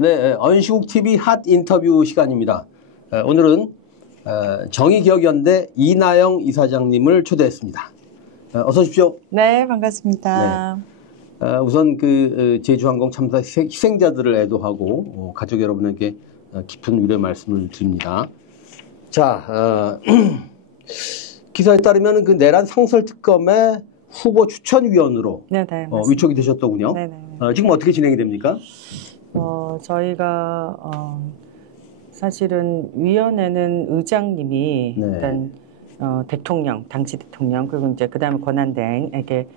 네, 언시국 TV 핫 인터뷰 시간입니다. 오늘은 정의기억연대 이나영 이사장님을 초대했습니다. 어서 오십시오. 네, 반갑습니다. 네. 우선 제주항공 참사 희생자들을 애도하고 가족 여러분에게 깊은 위로의 말씀을 드립니다. 자, 기사에 따르면 내란 상설특검의 후보 추천위원으로 위촉이 되셨더군요. 지금 어떻게 진행이 됩니까? 저희가 사실은 위원회는 의장님이 일단 대통령, 당시 대통령 그리고 이제 그다음에 권한대행에게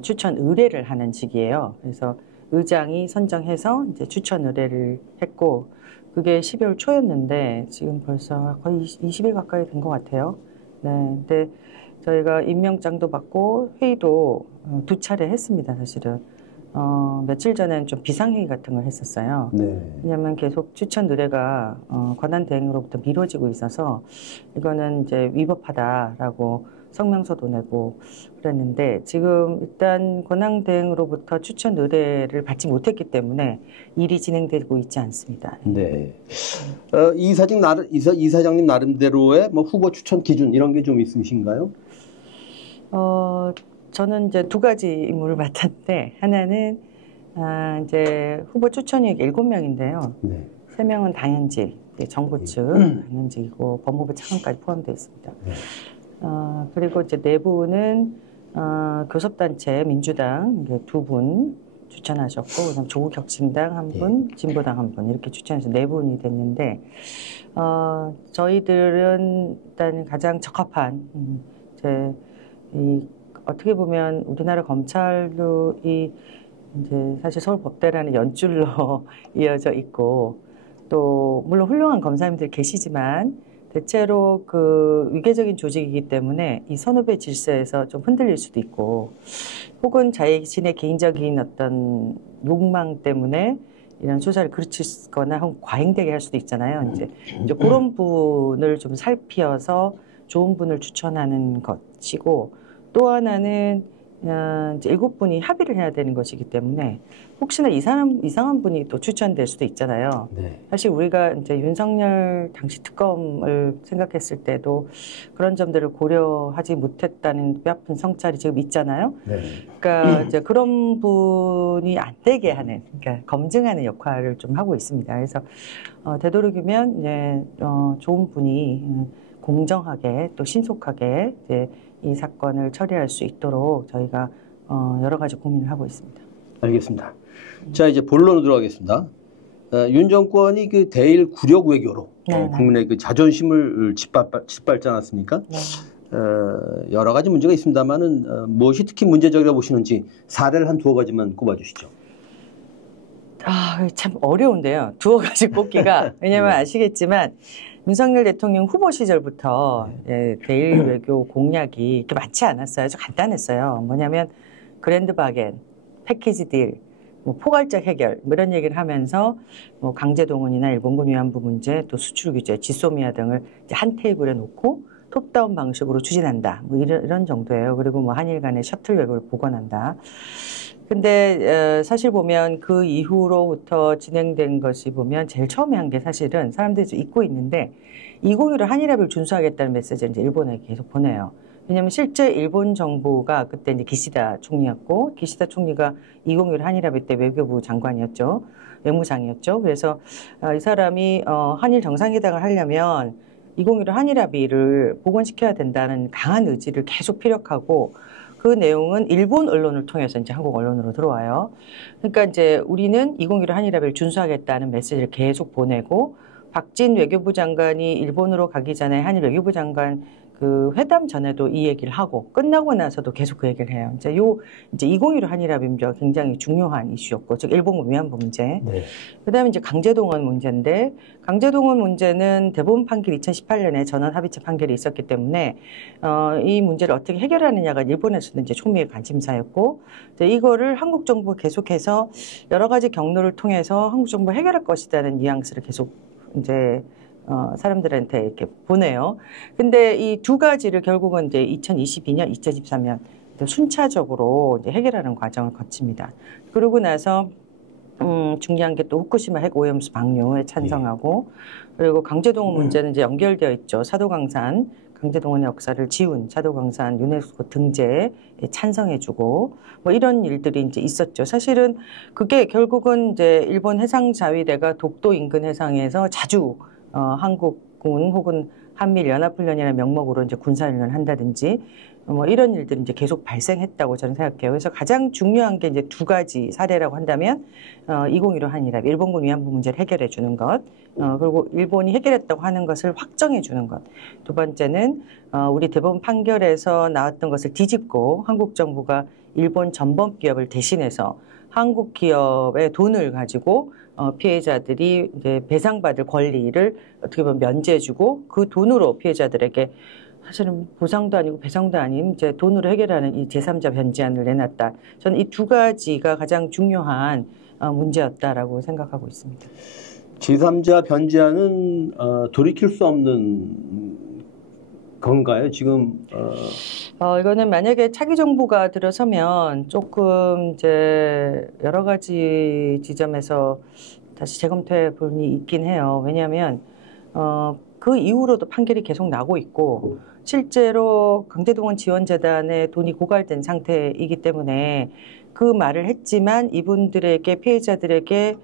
추천 의뢰를 하는 직이에요. 그래서 의장이 선정해서 이제 추천 의뢰를 했고 그게 12월 초였는데 지금 벌써 거의 20일 가까이 된 것 같아요. 네, 근데 저희가 임명장도 받고 회의도 2차례 했습니다, 사실은. 며칠 전에는 좀 비상회의 같은 걸 했었어요. 왜냐하면 계속 추천 의뢰가 권한대행으로부터 미뤄지고 있어서 이거는 이제 위법하다라고 성명서도 내고 그랬는데 지금 일단 권한대행으로부터 추천 의뢰를 받지 못했기 때문에 일이 진행되고 있지 않습니다. 네. 이사장님 나름대로의 후보 추천 기준 이런 게 좀 있으신가요? 저는 이제 2가지 임무를 맡았는데 하나는 이제 후보 추천이 7명인데요. 3명은 당연직, 정부 측 당연직이고 법무부 차관까지 포함되어 있습니다. 그리고 이제 4분은 교섭단체 민주당 2분 추천하셨고 그다음 조국혁신당 1분, 진보당 1분 이렇게 추천해서 4분이 됐는데 저희들은 일단 가장 적합한 어떻게 보면 우리나라 검찰도 이제 사실 서울법대라는 연줄로 이어져 있고 또 물론 훌륭한 검사님들 계시지만 대체로 위계적인 조직이기 때문에 이 선후배 질서에서 좀 흔들릴 수도 있고 혹은 자신의 개인적인 어떤 욕망 때문에 이런 수사를 그르치거나 혹은 과잉되게 할 수도 있잖아요. 이제 그런 분을 좀 살피어서 좋은 분을 추천하는 것이고 또 하나는 이제 7분이 합의를 해야 되는 것이기 때문에 혹시나 이상한 분이 또 추천될 수도 있잖아요. 사실 우리가 이제 윤석열 당시 특검을 생각했을 때도 그런 점들을 고려하지 못했다는 뼈아픈 성찰이 지금 있잖아요. 그러니까 이제 그런 분이 안 되게 하는, 그러니까 검증하는 역할을 좀 하고 있습니다. 그래서 되도록이면 이제 좋은 분이 공정하게 또 신속하게 이제 이 사건을 처리할 수 있도록 저희가 여러 가지 고민을 하고 있습니다. 알겠습니다. 자, 이제 본론으로 들어가겠습니다. 윤 정권이 대일 굴욕 외교로 국민의 자존심을 짓밟지 않았습니까? 여러 가지 문제가 있습니다만은 무엇이 특히 문제적이라고 보시는지 사례를 한 2가지만 꼽아주시죠. 참 어려운데요. 2가지 꼽기가. 왜냐하면 아시겠지만 윤석열 대통령 후보 시절부터 대일 외교 공약이 이렇게 많지 않았어요. 아주 간단했어요. 뭐냐면 그랜드 바겐, 패키지 딜, 포괄적 해결 이런 얘기를 하면서 강제동원이나 일본군 위안부 문제, 또 수출 규제, 지소미아 등을 이제 한 테이블에 놓고 톱다운 방식으로 추진한다. 이런 정도예요. 그리고 한일 간의 셔틀 외교를 복원한다. 근데 사실 보면 그 이후로부터 진행된 것이 보면 제일 처음에 한 게 사실은 사람들이 좀 잊고 있는데 2015 한일합의를 준수하겠다는 메시지를 이제 일본에게 계속 보내요. 왜냐하면 실제 일본 정부가 그때 이제 기시다 총리였고 기시다 총리가 2015 한일합의 때 외교부 장관이었죠. 외무장이었죠. 그래서 이 사람이 한일 정상회담을 하려면 2015 한일합의를 복원시켜야 된다는 강한 의지를 계속 피력하고 그 내용은 일본 언론을 통해서 이제 한국 언론으로 들어와요. 그러니까 이제 우리는 2015 한일합의를 준수하겠다는 메시지를 계속 보내고 박진 외교부 장관이 일본으로 가기 전에 한일 외교부 장관 그 회담 전에도 이 얘기를 하고 끝나고 나서도 계속 그 얘기를 해요. 이제 2015 한일합의가 굉장히 중요한 이슈였고, 즉 일본군 위안부 문제. 그다음에 이제 강제동원 문제인데 강제동원 문제는 대법원 판결 2018년에 전원 합의체 판결이 있었기 때문에 이 문제를 어떻게 해결하느냐가 일본에서도 이제 초미의 관심사였고, 이거를 한국 정부가 계속해서 여러 가지 경로를 통해서 한국 정부가 해결할 것이라는 뉘앙스를 계속 이제 사람들한테 이렇게 보내요. 근데 이 2가지를 결국은 이제 2022년, 2023년 순차적으로 이제 해결하는 과정을 거칩니다. 그러고 나서 중요한 게 또 후쿠시마 핵 오염수 방류에 찬성하고 그리고 강제동원 문제는 이제 연결되어 있죠. 사도강산 강제동원의 역사를 지운 사도강산 유네스코 등재에 찬성해주고 뭐 이런 일들이 이제 있었죠. 사실은 그게 결국은 이제 일본 해상자위대가 독도 인근 해상에서 자주 한국군 혹은 한미연합훈련이라는 명목으로 이제 군사훈련을 한다든지 뭐 이런 일들이 이제 계속 발생했다고 저는 생각해요. 그래서 가장 중요한 게 이제 두 가지 사례라고 한다면 2015 한일합의 일본군 위안부 문제를 해결해 주는 것, 그리고 일본이 해결했다고 하는 것을 확정해 주는 것. 두 번째는 우리 대법원 판결에서 나왔던 것을 뒤집고 한국 정부가 일본 전범 기업을 대신해서 한국 기업의 돈을 가지고 피해자들이 이제 배상받을 권리를 어떻게 보면 면제해주고 그 돈으로 피해자들에게 사실은 보상도 아니고 배상도 아닌 이제 돈으로 해결하는 이 제3자 변제안을 내놨다. 저는 이 두 가지가 가장 중요한 문제였다라고 생각하고 있습니다. 제3자 변제안은 돌이킬 수 없는 건가요? 지금 이거는 만약에 차기 정부가 들어서면 조금 이제 여러 가지 지점에서 다시 재검토해 볼 일이 있긴 해요. 왜냐하면 그 이후로도 판결이 계속 나고 있고 실제로 강제동원 지원재단에 돈이 고갈된 상태이기 때문에 그 말을 했지만 이분들에게 피해자들에게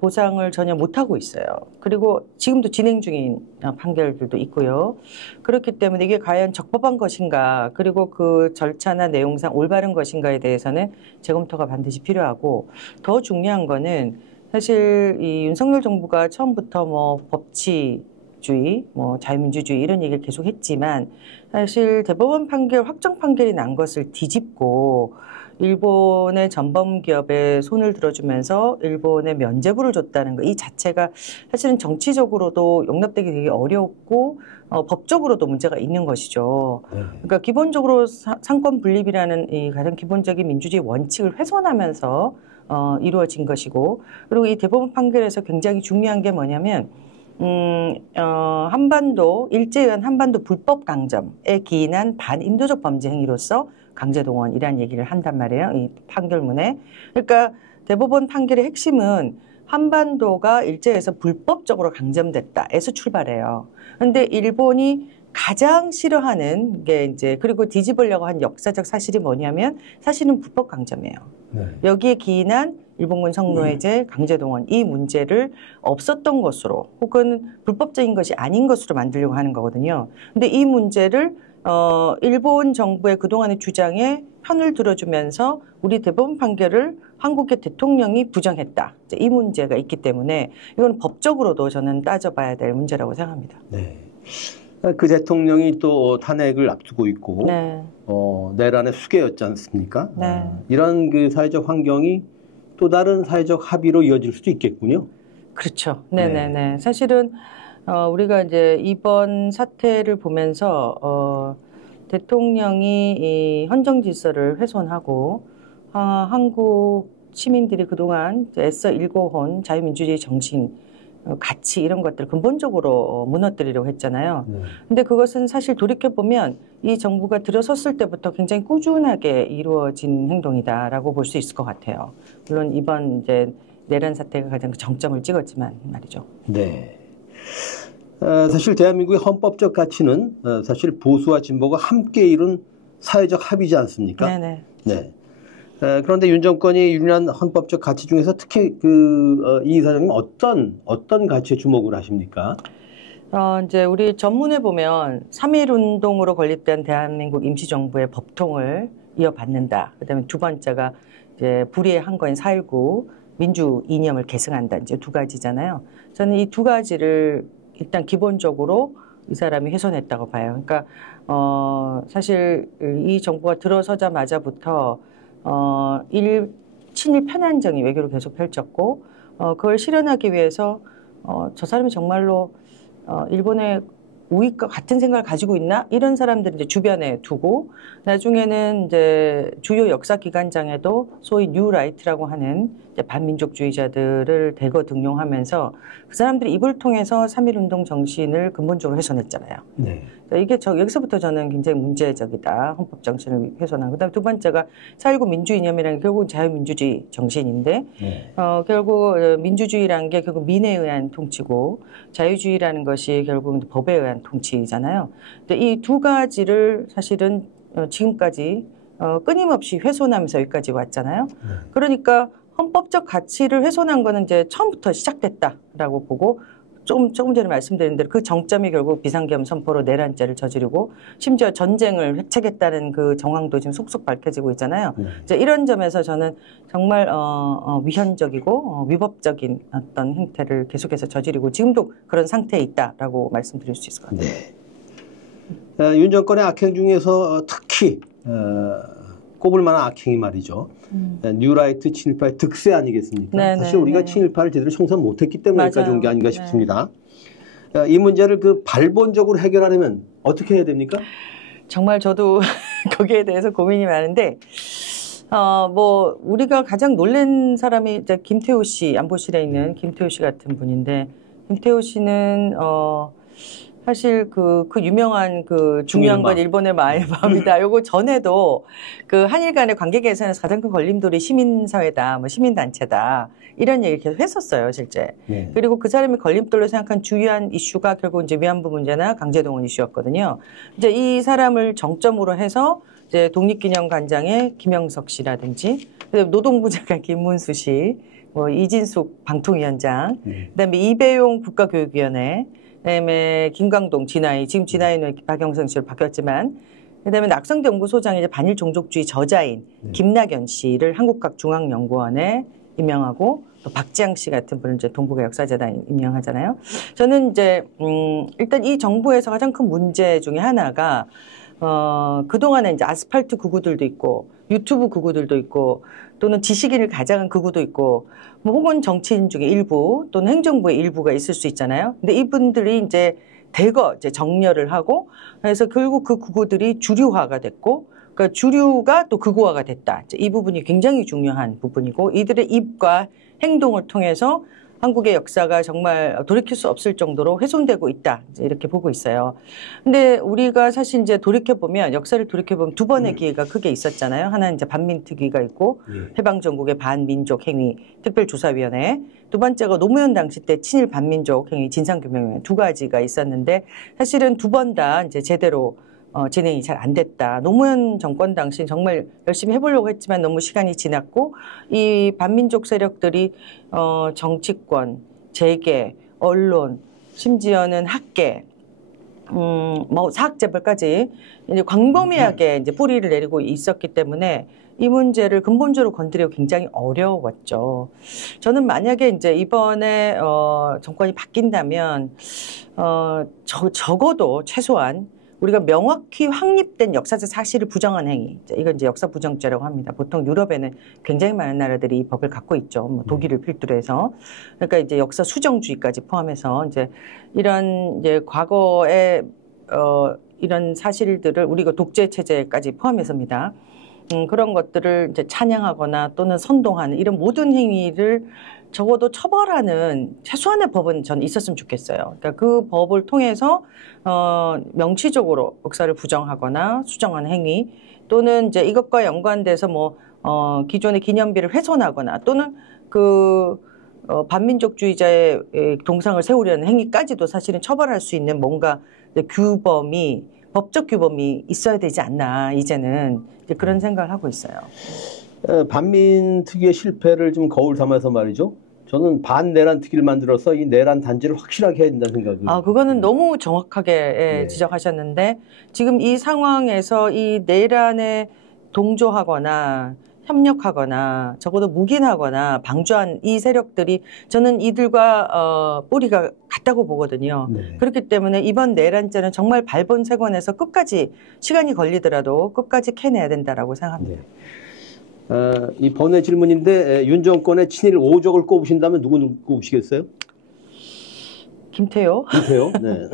보상을 전혀 못하고 있어요. 그리고 지금도 진행 중인 판결들도 있고요. 그렇기 때문에 이게 과연 적법한 것인가 그리고 그 절차나 내용상 올바른 것인가에 대해서는 재검토가 반드시 필요하고 더 중요한 거는 사실 이 윤석열 정부가 처음부터 뭐 법치주의, 뭐 자유민주주의 이런 얘기를 계속 했지만 사실 대법원 판결, 확정 판결이 난 것을 뒤집고 일본의 전범 기업에 손을 들어주면서 일본에 면죄부를 줬다는 거 이 자체가 사실은 정치적으로도 용납되기 되게 어렵고 법적으로도 문제가 있는 것이죠. 그러니까 기본적으로 상권 분립이라는 이 가장 기본적인 민주주의 원칙을 훼손하면서 이루어진 것이고 그리고 이 대법원 판결에서 굉장히 중요한 게 뭐냐면 한반도 일제의한 한반도 불법 강점에 기인한 반인도적 범죄 행위로서 강제동원이라는 얘기를 한단 말이에요. 이 판결문에. 그러니까 대법원 판결의 핵심은 한반도가 일제에서 불법적으로 강점됐다에서 출발해요. 그런데 일본이 가장 싫어하는 게 이제 그리고 뒤집으려고 한 역사적 사실이 뭐냐면 사실은 불법 강점이에요. 네. 여기에 기인한 일본군 성노예제, 강제동원 이 문제를 없었던 것으로 혹은 불법적인 것이 아닌 것으로 만들려고 하는 거거든요. 근데 이 문제를 일본 정부의 그동안의 주장에 편을 들어주면서 우리 대법원 판결을 한국의 대통령이 부정했다. 이 문제가 있기 때문에 이건 법적으로도 저는 따져봐야 될 문제라고 생각합니다. 네. 그 대통령이 또 탄핵을 앞두고 있고 네. 내란의 수괴였지 않습니까? 네. 이런 그 사회적 환경이 또 다른 사회적 합의로 이어질 수도 있겠군요. 그렇죠. 네네네. 사실은 우리가 이제 이번 사태를 보면서 대통령이 이 헌정 질서를 훼손하고 한국 시민들이 그동안 애써 일궈온 자유민주주의 정신, 가치 이런 것들 근본적으로 무너뜨리려고 했잖아요. 근데 그것은 사실 돌이켜보면 이 정부가 들어섰을 때부터 굉장히 꾸준하게 이루어진 행동이다라고 볼 수 있을 것 같아요. 물론 이번 이제 내란 사태가 가장 정점을 찍었지만 말이죠. 네. 사실 대한민국의 헌법적 가치는 사실 보수와 진보가 함께 이룬 사회적 합의지 않습니까? 네네. 네. 그런데 윤 정권이 유린한 헌법적 가치 중에서 특히 이 이사장님 어떤 가치에 주목을 하십니까? 이제 우리 전문에 보면 3.1 운동으로 건립된 대한민국 임시정부의 법통을 이어받는다. 그다음에 두 번째가 이제 불의의 한거인 4.19 민주 이념을 계승한다. 이제 두 가지잖아요. 저는 이 두 가지를 일단 기본적으로 이 사람이 훼손했다고 봐요. 그러니까 사실 이 정부가 들어서자마자부터 친일 편향적인 외교를 계속 펼쳤고 그걸 실현하기 위해서 저 사람이 정말로 일본의 우익과 같은 생각을 가지고 있나? 이런 사람들을 이제 주변에 두고 나중에는 이제 주요 역사 기관장에도 소위 뉴라이트라고 하는 이제 반민족주의자들을 대거 등용하면서 그 사람들이 입을 통해서 3.1 운동 정신을 근본적으로 훼손했잖아요. 네. 이게 여기서부터 저는 굉장히 문제적이다. 헌법 정신을 훼손한. 그다음에 두 번째가 4.19 민주 이념이라는 게 결국은 자유민주주의 정신인데 결국 민주주의라는 게 결국 민에 의한 통치고 자유주의라는 것이 결국은 법에 의한 통치잖아요. 근데 이 두 가지를 사실은 지금까지 끊임없이 훼손하면서 여기까지 왔잖아요. 그러니까 헌법적 가치를 훼손한 거는 이제 처음부터 시작됐다라고 보고 조금 전에 말씀드린 대로 그 정점이 결국 비상계엄 선포로 내란죄를 저지르고 심지어 전쟁을 획책했다는 그 정황도 지금 속속 밝혀지고 있잖아요. 이제 이런 점에서 저는 정말 위헌적이고 위법적인 어떤 행태를 계속해서 저지르고 지금도 그런 상태에 있다라고 말씀드릴 수 있을 것 같아요. 네. 윤 정권의 악행 중에서 특히 꼽을 만한 악행이 말이죠. 뉴라이트 친일파의 득세 아니겠습니까? 네네, 사실 우리가 네네. 친일파를 제대로 청산 못했기 때문에 여기까지 온 게 아닌가 네. 싶습니다. 이 문제를 그 발본적으로 해결하려면 어떻게 해야 됩니까? 정말 저도 거기에 대해서 고민이 많은데, 뭐, 우리가 가장 놀란 사람이 이제 김태호 씨, 안보실에 있는 김태호 씨 같은 분인데, 김태호 씨는, 사실 그 유명한 그 중요한 건 일본의 마음이다. 요거 전에도 그 한일 간의 관계 개선에서 가장 큰 걸림돌이 시민사회다, 뭐 시민단체다. 이런 얘기 계속 했었어요, 실제. 네. 그리고 그 사람이 걸림돌로 생각한 주요한 이슈가 결국 이제 위안부 문제나 강제동원 이슈였거든요. 이제 이 사람을 정점으로 해서 이제 독립기념관장의 김영석 씨라든지, 노동부 장관 김문수 씨, 뭐 이진숙 방통위원장, 그다음에 이배용 국가교육위원회, 그다음에 김광동 진아이, 지금 진아이는 박영선 씨로 바뀌었지만, 그다음에 낙성대 연구소장이 이제 반일 종족주의 저자인 김낙연 씨를 한국학중앙연구원에 임명하고, 또 박지양 씨 같은 분을 이제 동북아 역사재단 임명하잖아요. 저는 이제 일단 이 정부에서 가장 큰 문제 중에 하나가 그동안에 이제 아스팔트 극우들도 있고 유튜브 극우들도 있고 또는 지식인을 가장한 극우도 있고 뭐 혹은 정치인 중에 일부 또는 행정부의 일부가 있을 수 있잖아요. 근데 이분들이 이제 대거 이제 정렬을 하고 그래서 결국 그 극우들이 주류화가 됐고 그러니까 주류가 또 극우화가 됐다. 이제 이 부분이 굉장히 중요한 부분이고 이들의 입과 행동을 통해서 한국의 역사가 정말 돌이킬 수 없을 정도로 훼손되고 있다. 이제 이렇게 보고 있어요. 근데 우리가 사실 이제 돌이켜보면, 역사를 돌이켜보면 두 번의 기회가 크게 있었잖아요. 하나는 이제 반민특위가 있고, 해방전국의 반민족 행위 특별조사위원회. 두 번째가 노무현 당시 때 친일 반민족 행위 진상규명위원회 두 가지가 있었는데, 사실은 두 번 다 이제 제대로 진행이 잘 안 됐다. 노무현 정권 당시 정말 열심히 해보려고 했지만 너무 시간이 지났고 이 반민족 세력들이 정치권, 재계, 언론, 심지어는 학계, 뭐 사학재벌까지 이제 광범위하게 이제 뿌리를 내리고 있었기 때문에 이 문제를 근본적으로 건드리기 굉장히 어려웠죠. 저는 만약에 이제 이번에 정권이 바뀐다면 적어도 최소한 우리가 명확히 확립된 역사적 사실을 부정한 행위, 이건 이제 역사 부정죄라고 합니다. 보통 유럽에는 굉장히 많은 나라들이 이 법을 갖고 있죠. 뭐 독일을 필두로 해서. 그러니까 이제 역사 수정주의까지 포함해서 이제 이런 이제 과거에 이런 사실들을 우리가 독재 체제까지 포함해서입니다. 그런 것들을 이제 찬양하거나 또는 선동하는 이런 모든 행위를 적어도 처벌하는 최소한의 법은 전 있었으면 좋겠어요. 그러니까 그 법을 통해서 명시적으로 역사를 부정하거나 수정하는 행위 또는 이제 이것과 연관돼서 뭐 기존의 기념비를 훼손하거나 또는 그 반민족주의자의 동상을 세우려는 행위까지도 사실은 처벌할 수 있는 뭔가 규범이 법적 규범이 있어야 되지 않나 이제는 이제 그런 생각을 하고 있어요. 반민 특위의 실패를 좀 거울 삼아서 말이죠. 저는 반내란 특위를 만들어서 이 내란 단죄를 확실하게 해야 된다는 생각을. 그거는 너무 정확하게 지적하셨는데 지금 이 상황에서 이 내란에 동조하거나 협력하거나 적어도 묵인하거나 방조한 이 세력들이 저는 이들과 뿌리가 같다고 보거든요. 그렇기 때문에 이번 내란죄는 정말 발본색원에서 끝까지 시간이 걸리더라도 끝까지 캐내야 된다라고 생각합니다. 이 번외 질문인데 윤 정권의 친일 5적을 꼽으신다면 누구 꼽으시겠어요? 김태호. 김태호. 네.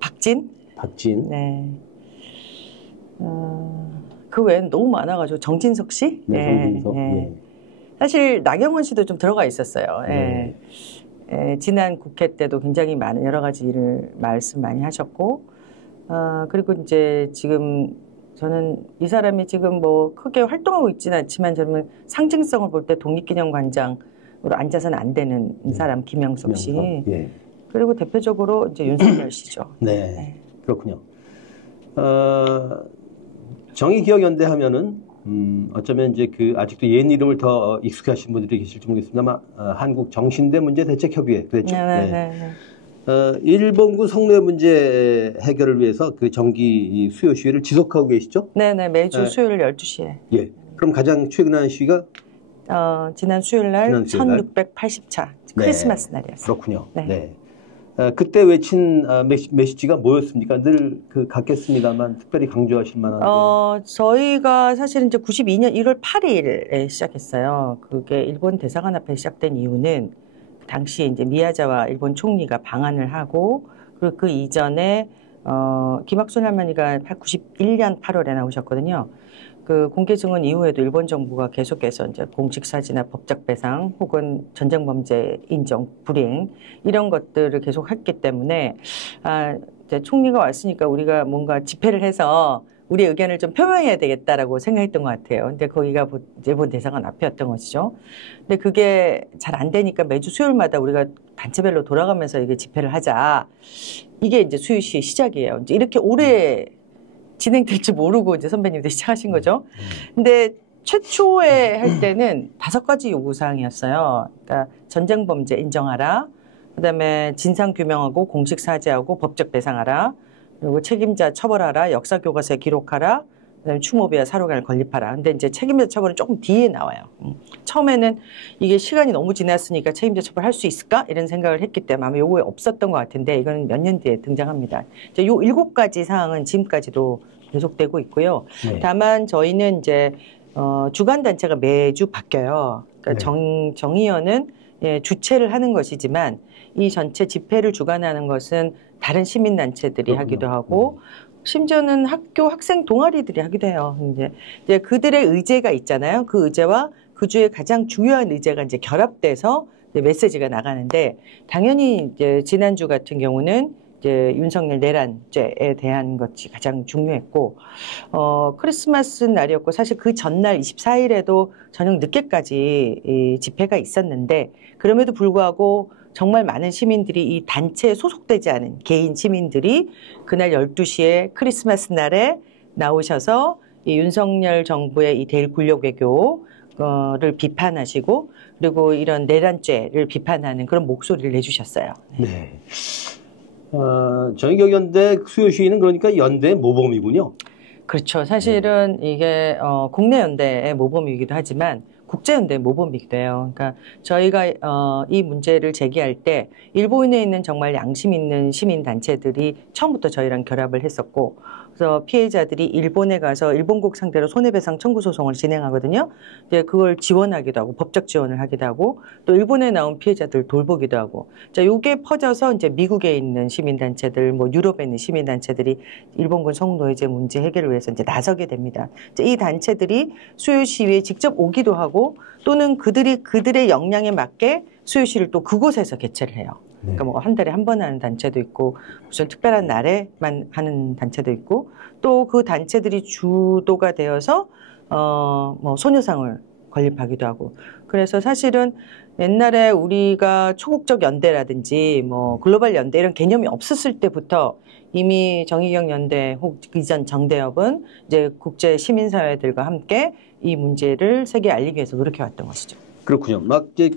박진. 박진. 네. 그 외에는 너무 많아가지고 정진석 씨. 네, 정진석. 네. 사실 나경원 씨도 좀 들어가 있었어요. 지난 국회 때도 굉장히 많은 여러 가지 일을 말씀 많이 하셨고 그리고 이제 지금 저는 이 사람이 지금 뭐 크게 활동하고 있지는 않지만 저는 상징성을 볼 때 독립기념관장으로 앉아서는 안 되는 사람 김영석 씨. 예. 그리고 대표적으로 이제 윤석열 씨죠. 네. 그렇군요. 정의기억연대 하면은 어쩌면 이제 그 아직도 옛 이름을 더 익숙하신 분들이 계실지 모르겠습니다만 한국 정신대 문제 대책협의회 그랬죠. 네. 일본군 성노예 문제 해결을 위해서 그 정기 수요 시위를 지속하고 계시죠? 네네, 매주 수요일 12시에. 예. 그럼 가장 최근한 시위가? 지난 수요일 날 1680차 크리스마스 날이었어요. 그렇군요. 네. 그때 외친 메시지가 뭐였습니까? 늘 같겠습니다만 특별히 강조하실 만한 게. 저희가 사실은 이제 92년 1월 8일에 시작했어요. 그게 일본 대사관 앞에 시작된 이유는 당시 이제 미야자와 일본 총리가 방한을 하고 그리고 그 이전에 김학순 할머니가 91년 8월에 나오셨거든요. 그 공개 증언 이후에도 일본 정부가 계속해서 이제 공식 사지나 법적 배상 혹은 전쟁 범죄 인정 불이행 이런 것들을 계속 했기 때문에 이제 총리가 왔으니까 우리가 뭔가 집회를 해서 우리의 의견을 좀 표명해야 되겠다라고 생각했던 것 같아요. 근데 거기가 일본 대사관 앞이었던 것이죠. 근데 그게 잘 안 되니까 매주 수요일마다 우리가 단체별로 돌아가면서 이게 집회를 하자. 이게 이제 수요시의 시작이에요. 이제 이렇게 오래 진행될지 모르고 이제 선배님들 시작하신 거죠. 근데 최초에 할 때는 5가지 요구사항이었어요. 그러니까 전쟁 범죄 인정하라. 그다음에 진상 규명하고 공식 사죄하고 법적 배상하라. 그리고 책임자 처벌하라, 역사 교과서에 기록하라, 그다음에 추모비와 사료관을 건립하라. 근데 이제 책임자 처벌은 조금 뒤에 나와요. 처음에는 이게 시간이 너무 지났으니까 책임자 처벌할 수 있을까? 이런 생각을 했기 때문에 아마 요거에 없었던 것 같은데 이거는 몇 년 뒤에 등장합니다. 이제 요 7가지 사항은 지금까지도 계속되고 있고요. 네. 다만 저희는 이제 주간 단체가 매주 바뀌어요. 그러니까 네. 정의연은 주최를 하는 것이지만 이 전체 집회를 주관하는 것은 다른 시민단체들이 하기도 하고 심지어는 학교 학생 동아리들이 하기도 해요. 이제 그들의 의제가 있잖아요. 그 의제와 그 주의 가장 중요한 의제가 이제 결합돼서 이제 메시지가 나가는데 당연히 이제 지난주 같은 경우는 이제 윤석열 내란죄에 대한 것이 가장 중요했고 크리스마스 날이었고 사실 그 전날 24일에도 저녁 늦게까지 이 집회가 있었는데 그럼에도 불구하고 정말 많은 시민들이 이 단체에 소속되지 않은 개인 시민들이 그날 12시에 크리스마스 날에 나오셔서 이 윤석열 정부의 이 대일 굴욕 외교를 비판하시고 그리고 이런 내란죄를 비판하는 그런 목소리를 내주셨어요. 네. 정의기억연대 수요 시위는 그러니까 연대 모범이군요. 그렇죠. 사실은 이게 국내 연대의 모범이기도 하지만 국제연대 모범이기도 해요. 그러니까 저희가 이 문제를 제기할 때 일본에 있는 정말 양심 있는 시민단체들이 처음부터 저희랑 결합을 했었고 그래서 피해자들이 일본에 가서 일본국 상대로 손해배상 청구 소송을 진행하거든요. 이제 그걸 지원하기도 하고 법적 지원을 하기도 하고 또 일본에 나온 피해자들 돌보기도 하고 자 요게 퍼져서 이제 미국에 있는 시민단체들 뭐 유럽에 있는 시민단체들이 일본군 성노예제 문제 해결을 위해서 이제 나서게 됩니다. 이제 이 단체들이 수요 시위에 직접 오기도 하고 또는 그들의 역량에 맞게 수요 시위를 또 그곳에서 개최를 해요. 그러니까 뭐 한 달에 한 번 하는 단체도 있고 무슨 특별한 날에만 하는 단체도 있고 또 그 단체들이 주도가 되어서 뭐 소녀상을 건립하기도 하고 그래서 사실은 옛날에 우리가 초국적 연대라든지 뭐 글로벌 연대 이런 개념이 없었을 때부터 이미 정의기억연대 혹 이전 정대협은 이제 국제 시민사회들과 함께 이 문제를 세계에 알리기 위해서 노력해왔던 것이죠. 그렇군요. 막 이제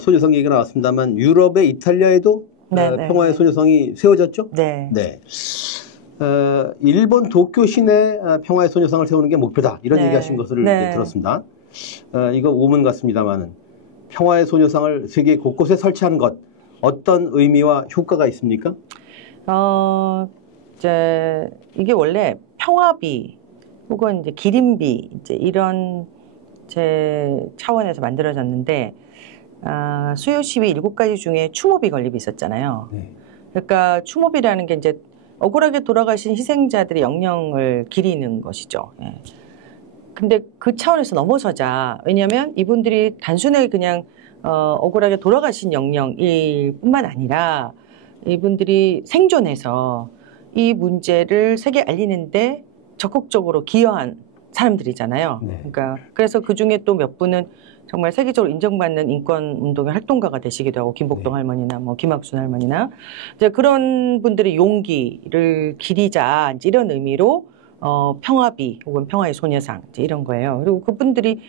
소녀상 얘기가 나왔습니다만 유럽의 이탈리아에도 평화의 소녀상이 세워졌죠? 네. 네. 일본 도쿄 시내 평화의 소녀상을 세우는 게 목표다. 이런 얘기하신 것을 들었습니다. 이거 오문 같습니다만은 평화의 소녀상을 세계 곳곳에 설치하는 것 어떤 의미와 효과가 있습니까? 이제 이게 원래 평화비 혹은 이제 기림비 이제 이런 제 차원에서 만들어졌는데 수요 시위 7가지 중에 추모비 건립이 있었잖아요. 네. 그러니까 추모비라는 게 이제 억울하게 돌아가신 희생자들의 영령을 기리는 것이죠. 예. 근데 그 차원에서 넘어서자. 왜냐하면 이분들이 단순하게 그냥 억울하게 돌아가신 영령일 뿐만 아니라 이분들이 생존해서 이 문제를 세계에 알리는데 적극적으로 기여한 사람들이잖아요. 네. 그러니까 그래서 그 중에 또 몇 분은 정말 세계적으로 인정받는 인권운동의 활동가가 되시기도 하고, 김복동 할머니나 뭐 김학순 할머니나 이제 그런 분들의 용기를 기리자, 이제 이런 의미로 평화비 혹은 평화의 소녀상 이제 이런 거예요. 그리고 그분들이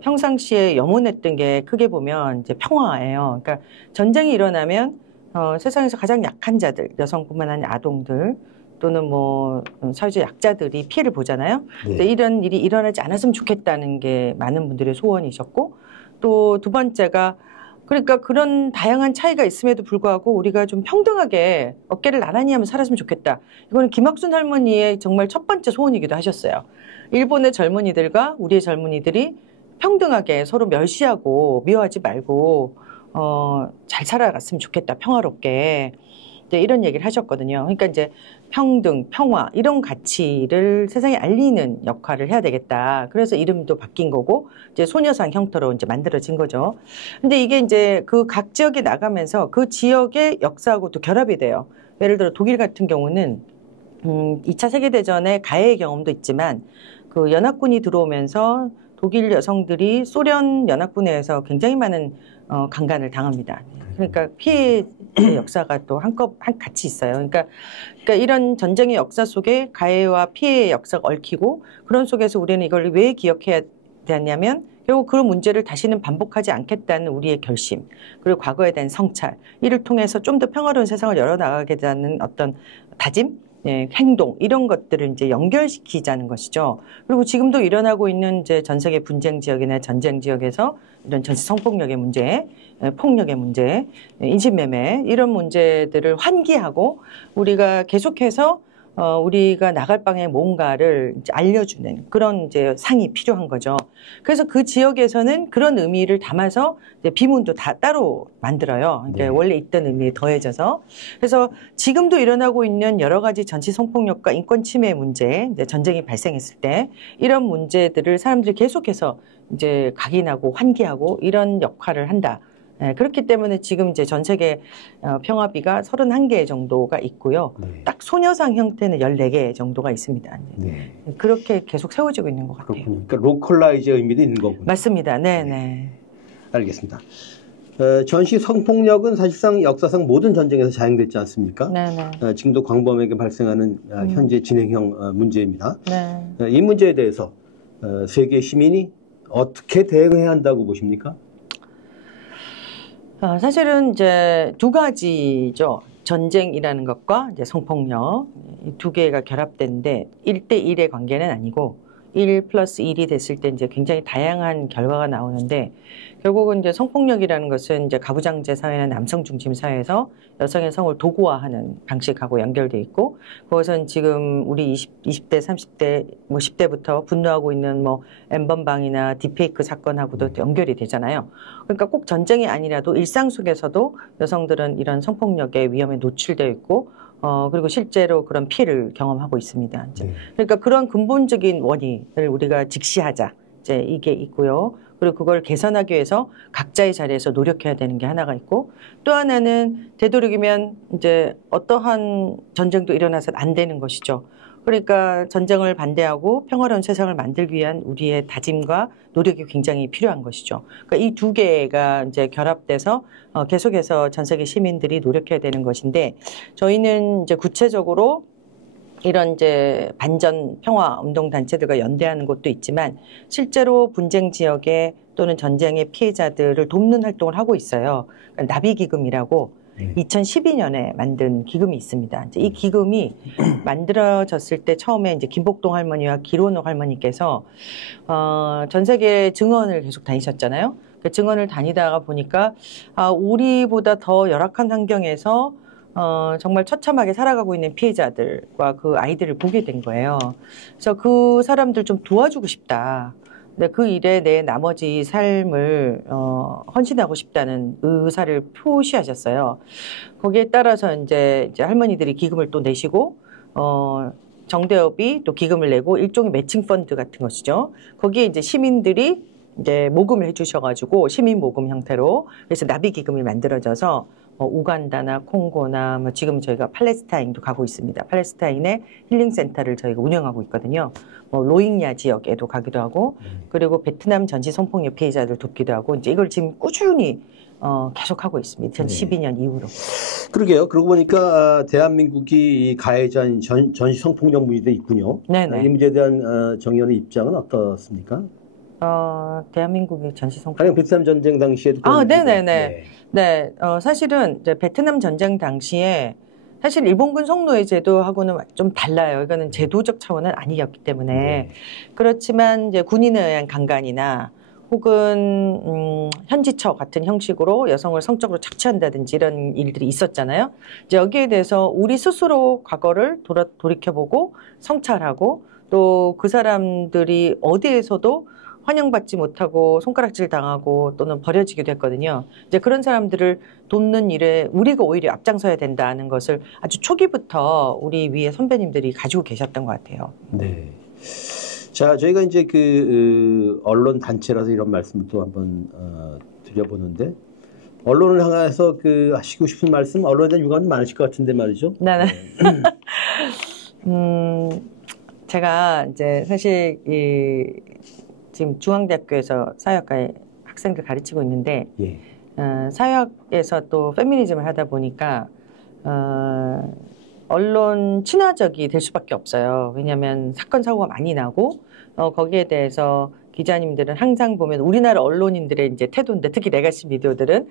평상시에 염원했던 게 크게 보면 이제 평화예요. 그러니까 전쟁이 일어나면 세상에서 가장 약한 자들, 여성뿐만 아니라 아동들 또는 뭐 사회적 약자들이 피해를 보잖아요. 네. 이런 일이 일어나지 않았으면 좋겠다는 게 많은 분들의 소원이셨고, 또 두 번째가 그러니까 그런 다양한 차이가 있음에도 불구하고 우리가 좀 평등하게 어깨를 나란히 하면 살았으면 좋겠다. 이거는 김학순 할머니의 정말 첫 번째 소원이기도 하셨어요. 일본의 젊은이들과 우리의 젊은이들이 평등하게 서로 멸시하고 미워하지 말고 잘 살아갔으면 좋겠다. 평화롭게. 이제 이런 얘기를 하셨거든요. 그러니까 이제 평등, 평화 이런 가치를 세상에 알리는 역할을 해야 되겠다. 그래서 이름도 바뀐 거고 이제 소녀상 형태로 이제 만들어진 거죠. 근데 이게 이제 그 각 지역에 나가면서 그 지역의 역사하고도 결합이 돼요. 예를 들어 독일 같은 경우는 2차 세계대전의 가해의 경험도 있지만 그 연합군이 들어오면서 독일 여성들이 소련 연합군에서 굉장히 많은 강간을 당합니다. 그러니까 피해의 역사가 또 같이 있어요. 그러니까 이런 전쟁의 역사 속에 가해와 피해의 역사가 얽히고, 그런 속에서 우리는 이걸 왜 기억해야 되냐면 결국 그런 문제를 다시는 반복하지 않겠다는 우리의 결심, 그리고 과거에 대한 성찰, 이를 통해서 좀 더 평화로운 세상을 열어나가겠다는 어떤 다짐, 예, 행동 이런 것들을 이제 연결시키자는 것이죠. 그리고 지금도 일어나고 있는 이제 전 세계 분쟁 지역이나 전쟁 지역에서 이런 전시 성폭력의 문제, 폭력의 문제, 인신매매 이런 문제들을 환기하고 우리가 계속해서 우리가 나갈 방에 뭔가를 이제 알려주는 그런 이제 상이 필요한 거죠. 그래서 그 지역에서는 그런 의미를 담아서 이제 비문도 다 따로 만들어요. 그러니까 네. 원래 있던 의미에 더해져서. 그래서 지금도 일어나고 있는 여러 가지 전시 성폭력과 인권 침해 문제, 이제 전쟁이 발생했을 때 이런 문제들을 사람들이 계속해서 이제 각인하고 환기하고 이런 역할을 한다. 네, 그렇기 때문에 지금 이제 전 세계 평화비가 31개 정도가 있고요. 네. 딱 소녀상 형태는 14개 정도가 있습니다. 네. 그렇게 계속 세워지고 있는 것 같아요. 그렇군요. 그러니까 로컬라이즈의 의미도 있는 거군요. 맞습니다. 네네. 알겠습니다. 전시 성폭력은 사실상 역사상 모든 전쟁에서 자행됐지 않습니까? 네네. 지금도 광범위하게 발생하는 현재 진행형 문제입니다. 네. 이 문제에 대해서 세계 시민이 어떻게 대응해야 한다고 보십니까? 사실은 이제 두 가지죠. 전쟁이라는 것과 이제 성폭력 이 두 개가 결합되는데 1대1의 관계는 아니고 1+1이 됐을 때 이제 굉장히 다양한 결과가 나오는데, 결국은 이제 성폭력이라는 것은 이제 가부장제 사회나 남성 중심 사회에서 여성의 성을 도구화하는 방식하고 연결돼 있고, 그것은 지금 우리 20대, 30대, 뭐 10대부터 분노하고 있는 뭐 엠번방이나 딥페이크 사건하고도 연결이 되잖아요. 그러니까 꼭 전쟁이 아니라도 일상 속에서도 여성들은 이런 성폭력의 위험에 노출되어 있고, 그리고 실제로 그런 피해를 경험하고 있습니다. 이제. 그러니까 그런 근본적인 원인을 우리가 직시하자. 이제 이게 있고요. 그리고 그걸 개선하기 위해서 각자의 자리에서 노력해야 되는 게 하나가 있고, 또 하나는 되도록이면 이제 어떠한 전쟁도 일어나서는 안 되는 것이죠. 그러니까 전쟁을 반대하고 평화로운 세상을 만들기 위한 우리의 다짐과 노력이 굉장히 필요한 것이죠. 그러니까 이 두 개가 이제 결합돼서 계속해서 전 세계 시민들이 노력해야 되는 것인데, 저희는 이제 구체적으로 이런 이제 반전 평화 운동 단체들과 연대하는 곳도 있지만 실제로 분쟁 지역에 또는 전쟁의 피해자들을 돕는 활동을 하고 있어요. 그러니까 나비기금이라고 2012년에 만든 기금이 있습니다. 이제 이 기금이 만들어졌을 때 처음에 이제 김복동 할머니와 기론옥 할머니께서 전 세계 증언을 계속 다니셨잖아요. 그 증언을 다니다가 보니까 우리보다 더 열악한 환경에서 정말 처참하게 살아가고 있는 피해자들과 그 아이들을 보게 된 거예요. 그래서 그 사람들 좀 도와주고 싶다. 근데 그 일에 내 나머지 삶을 헌신하고 싶다는 의사를 표시하셨어요. 거기에 따라서 이제 할머니들이 기금을 또 내시고 정대협이 또 기금을 내고 일종의 매칭 펀드 같은 것이죠. 거기에 이제 시민들이 이제 모금을 해주셔가지고 시민 모금 형태로, 그래서 나비 기금이 만들어져서 우간다나 콩고나 뭐 지금 저희가 팔레스타인도 가고 있습니다. 팔레스타인의 힐링센터를 저희가 운영하고 있거든요. 뭐 로힝야 지역에도 가기도 하고 그리고 베트남 전시 성폭력 피해자들 돕기도 하고 이제 이걸 지금 꾸준히 계속하고 있습니다. 2012년 이후로. 그러게요. 그러고 보니까 대한민국이 이 가해자인 전시 성폭력 문제도 있군요. 네네. 이 문제에 대한 정의원의 입장은 어떻습니까? 대한민국의 전시 성폭력. 아니 베트남 전쟁 당시에도. 네네네. 네, 사실은 이제 베트남 전쟁 당시에 사실 일본군 성노예 제도하고는 좀 달라요. 이거는 제도적 차원은 아니었기 때문에. 그렇지만 이제 군인에 의한 강간이나 혹은 현지처 같은 형식으로 여성을 성적으로 착취한다든지 이런 일들이 있었잖아요. 이제 여기에 대해서 우리 스스로 과거를 돌이켜보고 성찰하고 또 그 사람들이 어디에서도 환영받지 못하고 손가락질 당하고 또는 버려지기도 했거든요. 이제 그런 사람들을 돕는 일에 우리가 오히려 앞장서야 된다는 것을 아주 초기부터 우리 위에 선배님들이 가지고 계셨던 것 같아요. 네. 자, 저희가 이제 그 언론 단체라서 이런 말씀을 또 한번 드려보는데 언론을 향해서 그 하시고 싶은 말씀, 언론에 대한 유감이 많으실 것 같은데 말이죠. 네. 제가 이제 사실 지금 중앙대학교에서 사회학과의 학생들 가르치고 있는데 사회학에서 또 페미니즘을 하다 보니까 언론 친화적이 될 수밖에 없어요. 왜냐하면 사건 사고가 많이 나고 거기에 대해서 기자님들은 항상 보면 우리나라 언론인들의 이제 태도인데 특히 레가시 미디어들은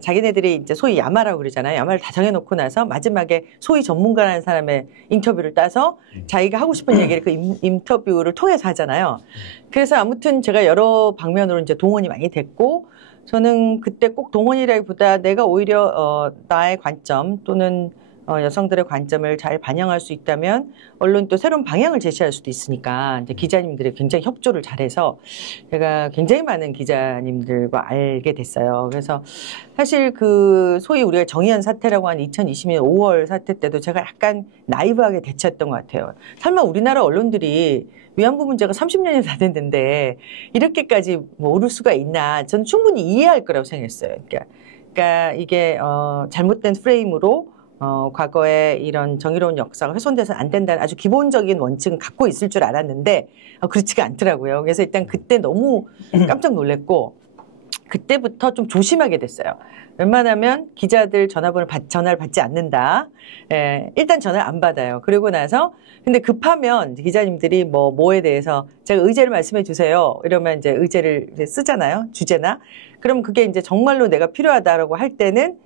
자기네들이 이제 소위 야마라고 그러잖아요. 야마를 다 정해놓고 나서 마지막에 소위 전문가라는 사람의 인터뷰를 따서 자기가 하고 싶은 얘기를 그 인터뷰를 통해서 하잖아요. 그래서 아무튼 제가 여러 방면으로 이제 동원이 많이 됐고 저는 그때 꼭 동원이라기보다 내가 오히려 나의 관점 또는 여성들의 관점을 잘 반영할 수 있다면 언론 또 새로운 방향을 제시할 수도 있으니까 이제 기자님들이 굉장히 협조를 잘해서 제가 굉장히 많은 기자님들과 알게 됐어요. 그래서 사실 그 소위 우리가 정의연 사태라고 한 2020년 5월 사태 때도 제가 약간 나이브하게 대처했던 것 같아요. 설마 우리나라 언론들이 위안부 문제가 30년이 다 됐는데 이렇게까지 모를 수가 있나? 저는 충분히 이해할 거라고 생각했어요. 그러니까 이게 잘못된 프레임으로 과거에 이런 정의로운 역사가 훼손돼서는 안 된다는 아주 기본적인 원칙은 갖고 있을 줄 알았는데 그렇지가 않더라고요. 그래서 일단 그때 너무 깜짝 놀랐고 그때부터 좀 조심하게 됐어요. 웬만하면 기자들 전화를 받지 않는다. 일단 전화를 안 받아요. 그리고 나서 근데 급하면 기자님들이 뭐에 대해서 제가 의제를 말씀해 주세요. 이러면 이제 의제를 이제 쓰잖아요. 주제나. 그럼 그게 이제 정말로 내가 필요하다라고 할 때는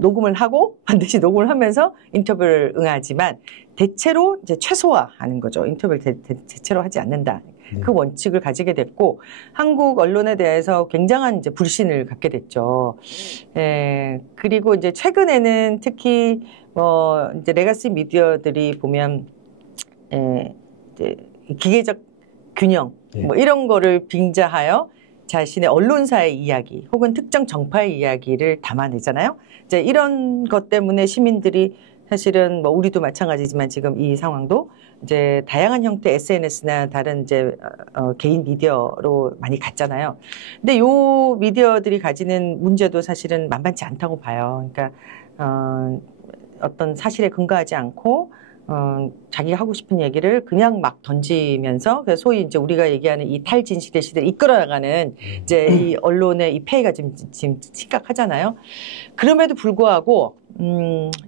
녹음을 하고 반드시 녹음을 하면서 인터뷰를 응하지만 대체로 이제 최소화하는 거죠. 인터뷰를 대체로 하지 않는다. 그 원칙을 가지게 됐고 한국 언론에 대해서 굉장한 이제 불신을 갖게 됐죠. 그리고 이제 최근에는 특히 이제 레가시 미디어들이 보면 이제 기계적 균형 뭐 이런 거를 빙자하여 자신의 언론사의 이야기 혹은 특정 정파의 이야기를 담아내잖아요. 이제 이런 것 때문에 시민들이 사실은 뭐 우리도 마찬가지지만 지금 이 상황도 이제 다양한 형태 SNS나 다른 이제 개인 미디어로 많이 갔잖아요. 근데 요 미디어들이 가지는 문제도 사실은 만만치 않다고 봐요. 그러니까 어떤 사실에 근거하지 않고 자기가 하고 싶은 얘기를 그냥 막 던지면서 소위 이제 우리가 얘기하는 이 탈진실의 시대를 이끌어나가는 이제 이 언론의 이 폐해가 지금 심각하잖아요. 그럼에도 불구하고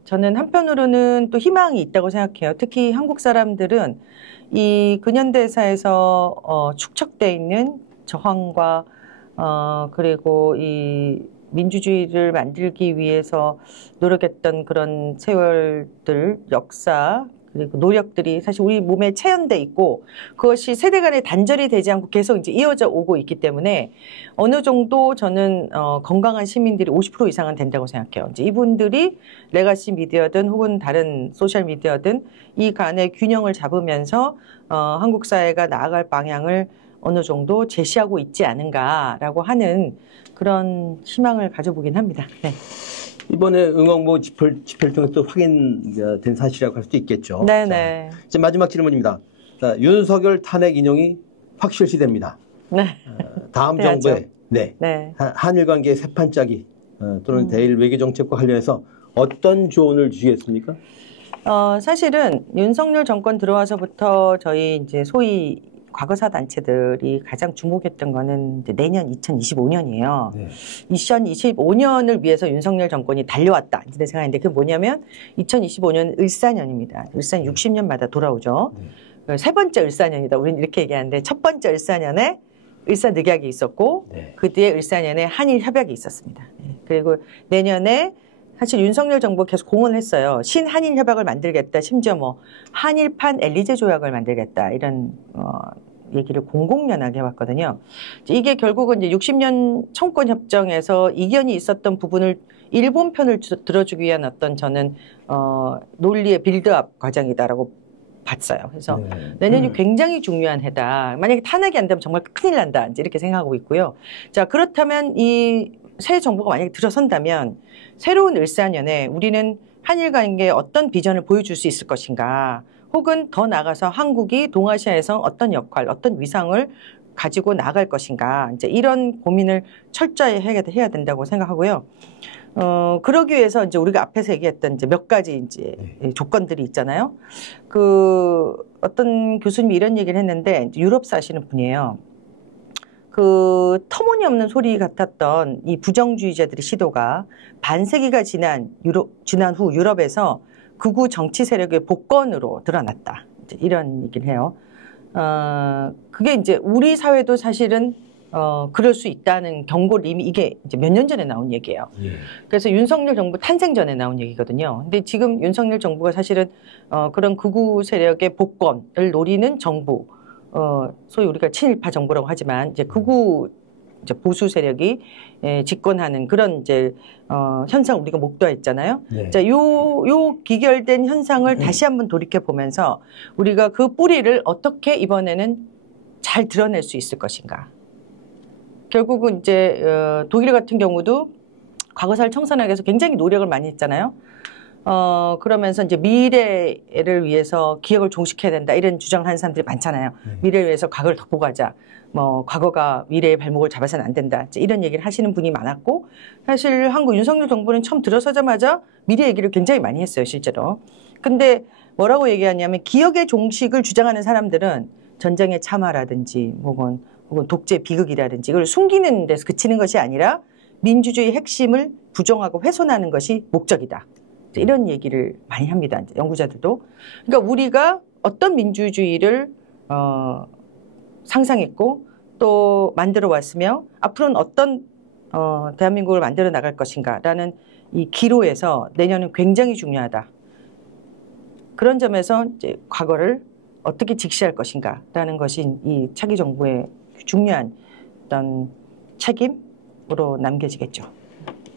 저는 한편으로는 또 희망이 있다고 생각해요. 특히 한국 사람들은 이 근현대사에서 축적돼 있는 저항과 그리고 이 민주주의를 만들기 위해서 노력했던 그런 세월들, 역사, 그리고 노력들이 사실 우리 몸에 체현돼 있고 그것이 세대 간에 단절이 되지 않고 계속 이제 이어져 오고 있기 때문에 어느 정도 저는 건강한 시민들이 50% 이상은 된다고 생각해요. 이제 이분들이 레가시 미디어든 혹은 다른 소셜 미디어든 이 간의 균형을 잡으면서 한국 사회가 나아갈 방향을 어느 정도 제시하고 있지 않은가라고 하는 그런 희망을 가져보긴 합니다. 네. 이번에 응원모 집회를 통해 또 확인된 사실이라고 할 수도 있겠죠. 네네. 자, 이제 마지막 질문입니다. 자, 윤석열 탄핵 인용이 확실시됩니다. 네. 다음 정부에 네. 한일 관계의 새판짝이 또는 대일 외교 정책과 관련해서 어떤 조언을 주시겠습니까? 사실은 윤석열 정권 들어와서부터 저희 이제 소위 과거사 단체들이 가장 주목했던 거는 이제 내년 2025년이에요. 네. 2025년을 위해서 윤석열 정권이 달려왔다. 이제 생각했는데 그게 뭐냐면 2025년 을사년입니다. 을사년 60년마다 돌아오죠. 네. 세 번째 을사년이다. 우리는 이렇게 얘기하는데 첫 번째 을사년에 을사늑약이 있었고 네. 그 뒤에 을사년에 한일 협약이 있었습니다. 네. 그리고 내년에 사실 윤석열 정부 계속 공언을 했어요. 신한일 협약을 만들겠다. 심지어 뭐 한일판 엘리제 조약을 만들겠다. 이런 얘기를 공공연하게 해왔거든요. 이게 결국은 이제 60년 청구권 협정에서 이견이 있었던 부분을 일본 편을 들어주기 위한 어떤 저는 논리의 빌드업 과정이다라고 봤어요. 그래서 내년이 굉장히 중요한 해다. 만약에 탄핵이 안 되면 정말 큰일 난다. 이제 이렇게 생각하고 있고요. 자, 그렇다면 이 새 정부가 만약에 들어선다면 새로운 을사년에 우리는 한일 관계에 어떤 비전을 보여줄 수 있을 것인가, 혹은 더 나아가서 한국이 동아시아에서 어떤 역할, 어떤 위상을 가지고 나갈 것인가, 이제 이런 고민을 철저히 해야 된다고 생각하고요. 그러기 위해서 이제 우리가 앞에서 얘기했던 이제 몇 가지 이제 조건들이 있잖아요. 어떤 교수님이 이런 얘기를 했는데, 유럽 사시는 분이에요. 터무니없는 소리 같았던 이 부정주의자들의 시도가 반세기가 지난 후 유럽에서 극우 정치 세력의 복권으로 드러났다. 이런 얘기를 해요. 그게 이제 우리 사회도 사실은 그럴 수 있다는 경고를 이미 이게 이제 몇 년 전에 나온 얘기예요. 그래서 윤석열 정부 탄생 전에 나온 얘기거든요. 근데 지금 윤석열 정부가 사실은 그런 극우 세력의 복권을 노리는 정부, 소위 우리가 친일파 정부라고 하지만 이제 극우 이제 보수 세력이 집권하는 그런 이제 현상 우리가 목도했잖아요. 네. 자, 요 기결된 현상을 다시 한번 돌이켜 보면서 우리가 그 뿌리를 어떻게 이번에는 잘 드러낼 수 있을 것인가. 결국은 이제 독일 같은 경우도 과거사를 청산하기 위해서 굉장히 노력을 많이 했잖아요. 그러면서 이제 미래를 위해서 기억을 종식해야 된다. 이런 주장을 하는 사람들이 많잖아요. 미래를 위해서 과거를 덮고 가자. 뭐, 과거가 미래의 발목을 잡아서는 안 된다. 이런 얘기를 하시는 분이 많았고, 사실 한국 윤석열 정부는 처음 들어서자마자 미래 얘기를 굉장히 많이 했어요, 실제로. 근데 뭐라고 얘기하냐면, 기억의 종식을 주장하는 사람들은 전쟁의 참화라든지, 혹은 독재 비극이라든지, 이걸 숨기는 데서 그치는 것이 아니라 민주주의 핵심을 부정하고 훼손하는 것이 목적이다. 이런 얘기를 많이 합니다. 연구자들도. 그러니까 우리가 어떤 민주주의를 상상했고 또 만들어 왔으며 앞으로는 어떤 대한민국을 만들어 나갈 것인가라는 이 기로에서 내년은 굉장히 중요하다. 그런 점에서 이제 과거를 어떻게 직시할 것인가라는 것이 이 차기 정부의 중요한 어떤 책임으로 남겨지겠죠.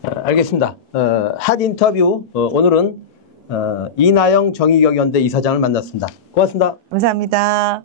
알겠습니다. 핫 인터뷰 오늘은 이나영 정의경연대 이사장을 만났습니다. 고맙습니다. 감사합니다.